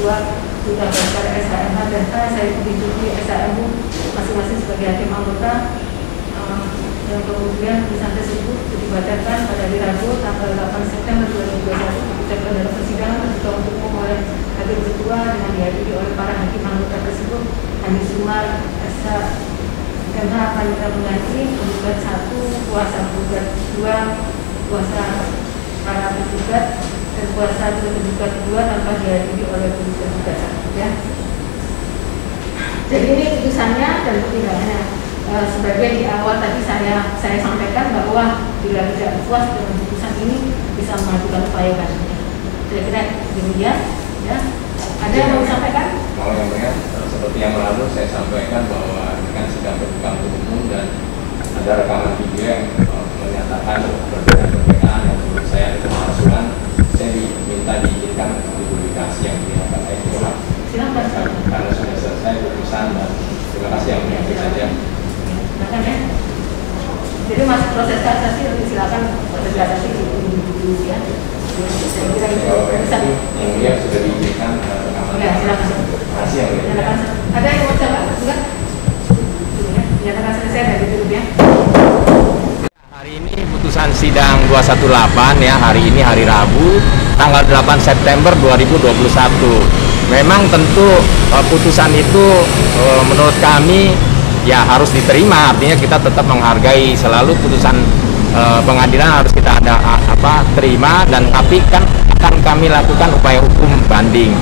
Ketua Duta Besar SHMH dan saya diduduki SHMU masing-masing sebagai hakim anggota. Yang kemudian putusan tersebut dibacakan pada hari Rabu tanggal 8 September 2021 dibacakan dalam persidangan terbuka untuk umum oleh hakim ketua dengan dihadiri oleh para hakim anggota tersebut. Hanis Sumar SHMH akan mengganti penggugat 1, kuasa penggugat 2, kuasa para penggugat dan kuasa penggugat 2 tanpa dihadiri oleh penggugat 1 ya. Jadi ini putusannya dan pertimbangannya. Sebagai di awal tadi saya sampaikan bahwa bila tidak puas dengan putusan ini bisa mengajukan upaya banding. Kira-kira demikian ya. Ada yang mau disampaikan? Kalau yang mulia, seperti yang lalu saya sampaikan bahwa ini kan sedang terbuka untuk umum dan ada rekaman video yang menyatakan perbedaan-perbedaan yang menurut saya ada pemalsuan. Saya diminta diizinkan untuk dipublikasi yang dilakukan saya silakan. Silakan. Karena sudah selesai putusan dan terima kasih yang mulia itu saja. Silakan ya. Jadi masuk proses kasasi silakan proses kasasi dulu ya. Saya kira itu bisa. Yang mulia sudah diizinkan rekaman. Ya silakan. Terima kasih yang mulia. Ada yang mau jawab? Enggak? Nyatakan selesai dari dulu ya. Hari ini putusan sidang 218 ya, hari ini hari Rabu tanggal 8 September 2021. Memang tentu putusan itu menurut kami ya harus diterima, artinya kita tetap menghargai selalu putusan pengadilan harus kita terima, dan tapi kan akan kami lakukan upaya hukum banding.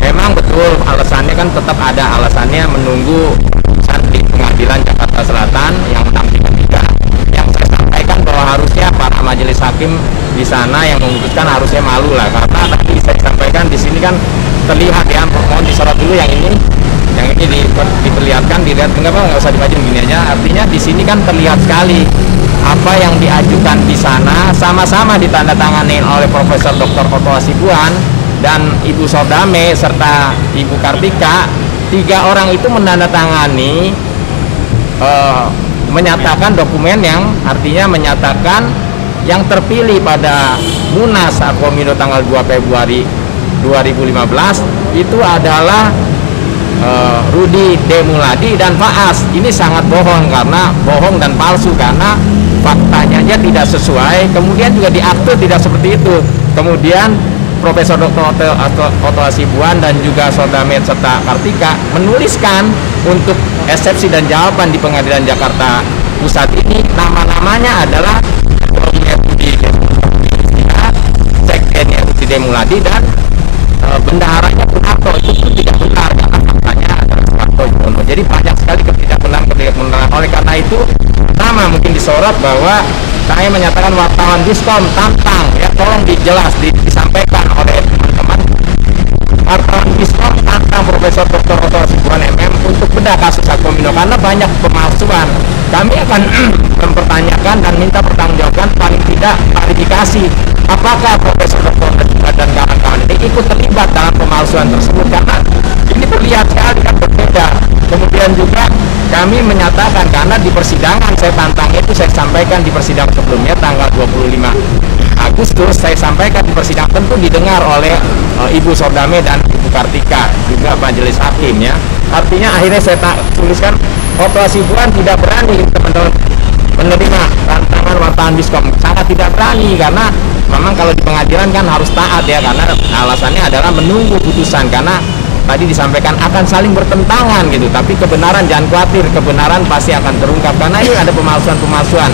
Memang betul alasannya kan tetap ada alasannya menunggu putusan di pengadilan Jakarta Selatan yang menang 3. Yang saya sampaikan bahwa harusnya para majelis hakim di sana yang memutuskan harusnya malu lah, karena tadi saya sampaikan di sini kan terlihat ya, mohon disorot dulu yang ini diperlihatkan, dilihat nggak usah dimajin gini aja. Artinya di sini kan terlihat sekali apa yang diajukan di sana sama-sama ditandatangani oleh Profesor Dr. Otto Hasibuan dan Ibu Sordame serta Ibu Kartika. 3 orang itu menandatangani menyatakan dokumen yang artinya menyatakan yang terpilih pada Munas Akomindo tanggal 2 Februari 2015 itu adalah Rudi Demuladi dan Faas. Ini sangat bohong, karena bohong dan palsu karena faktanya aja tidak sesuai, kemudian juga di akte tidak seperti itu. Kemudian Profesor Dr. Otto Hasibuan dan juga Sordame serta Kartika menuliskan untuk eksepsi dan jawaban di Pengadilan Jakarta Pusat ini nama-namanya adalah Rudi Demuladi, Sekjennya Rudi Demuladi dan bendaharanya Punarto. Itu tidak benar karena faktanya adalah Punarto. Jadi banyak sekali ketidakbenaran. Oleh karena itu pertama mungkin disorot bahwa saya menyatakan wartawan Diskom tantang ya, tolong disampaikan oleh teman-teman wartawan Diskom tantang Profesor Dr. Otto Hasibuan MM untuk bedah kasus Akomindo karena banyak pemalsuan. Kami akan mempertanyakan dan minta pertanggungjawaban, paling tidak klarifikasi apakah Profesor Dr. dan kawan-kawan ini ikut terlibat dalam pemalsuan tersebut, karena ini terlihat sekali kan berbeda. Kemudian juga kami menyatakan, karena di persidangan saya tantang itu saya sampaikan di persidangan sebelumnya tanggal 25 Agustus saya sampaikan di persidangan, tentu didengar oleh Ibu Sordame dan Ibu Kartika juga majelis hakim ya. Artinya akhirnya saya tuliskan Otto Hasibuan tidak berani teman-teman menerima tantangan wartawan Diskom, sangat tidak berani, karena memang kalau di pengadilan kan harus taat ya, karena alasannya adalah menunggu putusan, karena tadi disampaikan akan saling bertentangan gitu, tapi kebenaran jangan khawatir, kebenaran pasti akan terungkap karena ini ada pemalsuan-pemalsuan.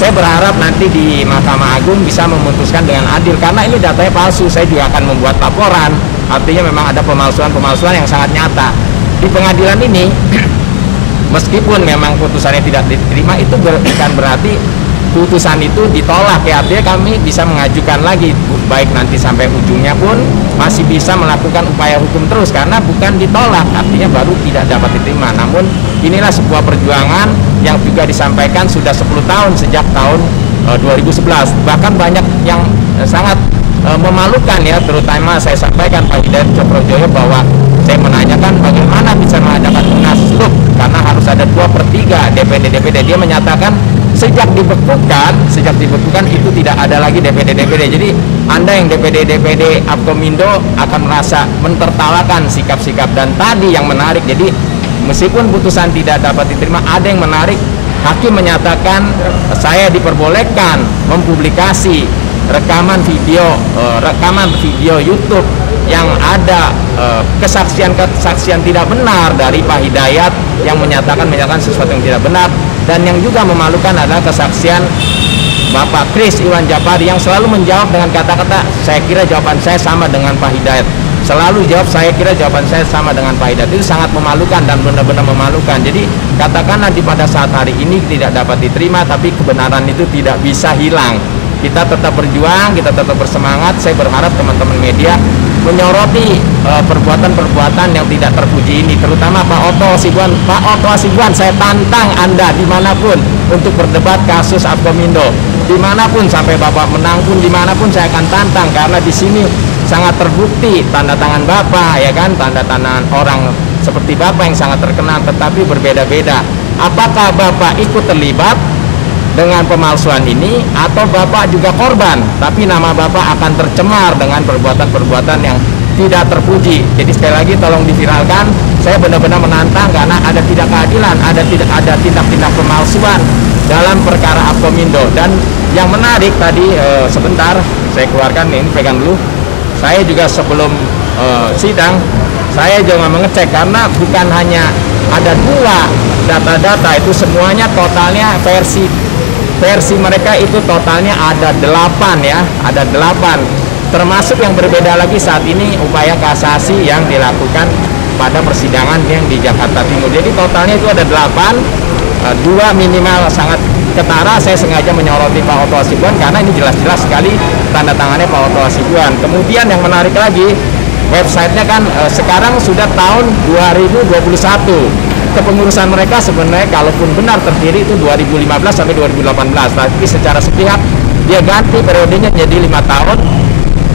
Saya berharap nanti di Mahkamah Agung bisa memutuskan dengan adil, karena ini datanya palsu. Saya juga akan membuat laporan, artinya memang ada pemalsuan-pemalsuan yang sangat nyata di pengadilan ini. Meskipun memang putusannya tidak diterima, itu bukan berarti putusan itu ditolak ya, artinya kami bisa mengajukan lagi, baik nanti sampai ujungnya pun masih bisa melakukan upaya hukum terus, karena bukan ditolak, artinya baru tidak dapat diterima. Namun inilah sebuah perjuangan yang juga disampaikan sudah 10 tahun sejak tahun 2011, bahkan banyak yang sangat memalukan ya, terutama saya sampaikan Pak Hidayat Cokrojoyo bahwa saya menanyakan bagaimana bisa mengadakan munaslup karena harus ada 2/3 DPD. Dia menyatakan sejak dibekukan itu tidak ada lagi DPD. Jadi Anda yang DPD Apkomindo akan merasa mentertawakan sikap-sikap. Dan tadi yang menarik, jadi meskipun putusan tidak dapat diterima, ada yang menarik. Hakim menyatakan saya diperbolehkan mempublikasi rekaman video YouTube yang ada kesaksian tidak benar dari Pak Hidayat yang menyatakan sesuatu yang tidak benar. Dan yang juga memalukan adalah kesaksian Bapak Kris Iwan Japari yang selalu menjawab dengan kata-kata saya kira jawaban saya sama dengan Pak Hidayat. Selalu jawab saya kira jawaban saya sama dengan Pak Hidayat. Itu sangat memalukan dan benar-benar memalukan. Jadi katakanlah pada saat hari ini tidak dapat diterima, tapi kebenaran itu tidak bisa hilang. Kita tetap berjuang, kita tetap bersemangat. Saya berharap teman-teman media menyoroti perbuatan-perbuatan yang tidak terpuji ini, terutama Pak Otto Hasibuan. Pak Otto Hasibuan, saya tantang Anda dimanapun untuk berdebat kasus Apkomindo, dimanapun, sampai Bapak menang pun, dimanapun saya akan tantang, karena di sini sangat terbukti tanda tangan Bapak, ya kan, tanda tangan orang seperti Bapak yang sangat terkenal, tetapi berbeda-beda. Apakah Bapak ikut terlibat dengan pemalsuan ini, atau Bapak juga korban, tapi nama Bapak akan tercemar dengan perbuatan-perbuatan yang tidak terpuji. Jadi sekali lagi tolong diviralkan. Saya benar-benar menantang, karena ada tidak keadilan, ada tindak-tindak pemalsuan dalam perkara Apkomindo. Dan yang menarik tadi, sebentar saya keluarkan ini, pegang dulu. Saya juga sebelum sidang saya juga mengecek, karena bukan hanya ada 2 data-data, itu semuanya totalnya versi mereka itu totalnya ada 8 ya, ada 8, termasuk yang berbeda lagi saat ini upaya kasasi yang dilakukan pada persidangan yang di Jakarta Timur. Jadi totalnya itu ada 8, 2 minimal sangat ketara. Saya sengaja menyoroti Pak Otto Hasibuan karena ini jelas-jelas sekali tanda tangannya Pak Otto Hasibuan. Kemudian yang menarik lagi, websitenya kan sekarang sudah tahun 2021. Kepengurusan mereka sebenarnya kalaupun benar terdiri itu 2015 sampai 2018, tapi secara sepihak dia ganti periodenya jadi 5 tahun,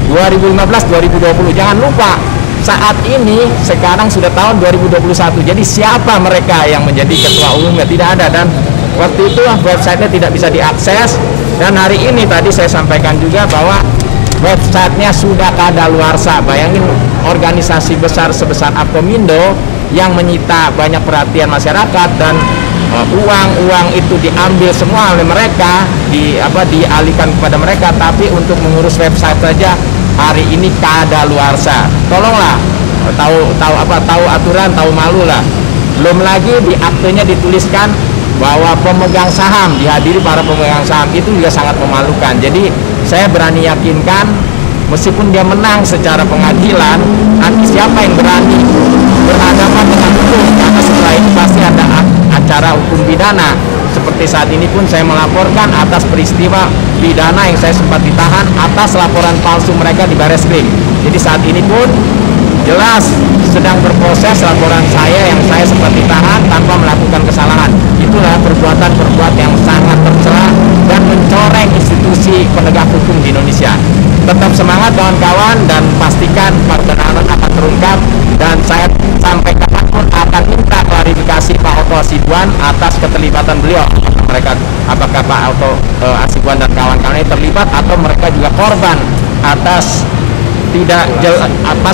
2015-2020. Jangan lupa saat ini sekarang sudah tahun 2021. Jadi siapa mereka yang menjadi ketua umumnya? Tidak ada, dan waktu itu websitenya tidak bisa diakses. Dan hari ini tadi saya sampaikan juga bahwa websitenya sudah kadaluarsa. Bayangin organisasi besar sebesar Apkomindo yang menyita banyak perhatian masyarakat, dan uang itu diambil semua oleh mereka, dialihkan kepada mereka, tapi untuk mengurus website saja hari ini kadaluarsa. Tolonglah tahu aturan, tahu malu lah. Belum lagi di aktenya dituliskan bahwa pemegang saham, dihadiri para pemegang saham, itu juga sangat memalukan. Jadi saya berani yakinkan, meskipun dia menang secara pengadilan, nanti siapa yang berani berhadapan dengan hukum, karena setelah ini pasti ada acara hukum pidana. Seperti saat ini pun saya melaporkan atas peristiwa pidana yang saya sempat ditahan atas laporan palsu mereka di Bareskrim. Jadi saat ini pun jelas sedang berproses laporan saya yang saya sempat ditahan tanpa melakukan kesalahan. Itulah perbuatan yang sangat tercela dan mencoreng institusi penegak hukum di Indonesia. Tetap semangat kawan-kawan, dan pastikan kebenaran akan terungkap, dan saya sampai kapanpun akan minta klarifikasi Pak Otto Hasibuan atas keterlibatan beliau. Apakah Pak Otto Hasibuan dan kawan-kawannya terlibat, atau mereka juga korban atas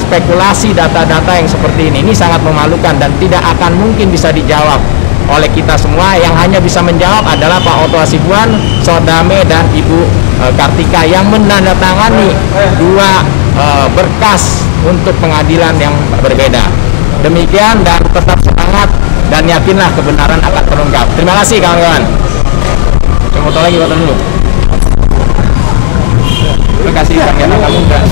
spekulasi data-data yang seperti ini. Ini sangat memalukan dan tidak akan mungkin bisa dijawab oleh kita semua. Yang hanya bisa menjawab adalah Pak Otto Hasibuan, Sodame, dan Ibu Kartika yang menandatangani 2 berkas untuk pengadilan yang berbeda. Demikian, dan tetap semangat dan yakinlah kebenaran akan terungkap. Terima kasih kawan-kawan. Foto lagi, foto dulu. Terima kasih karena kamu sudah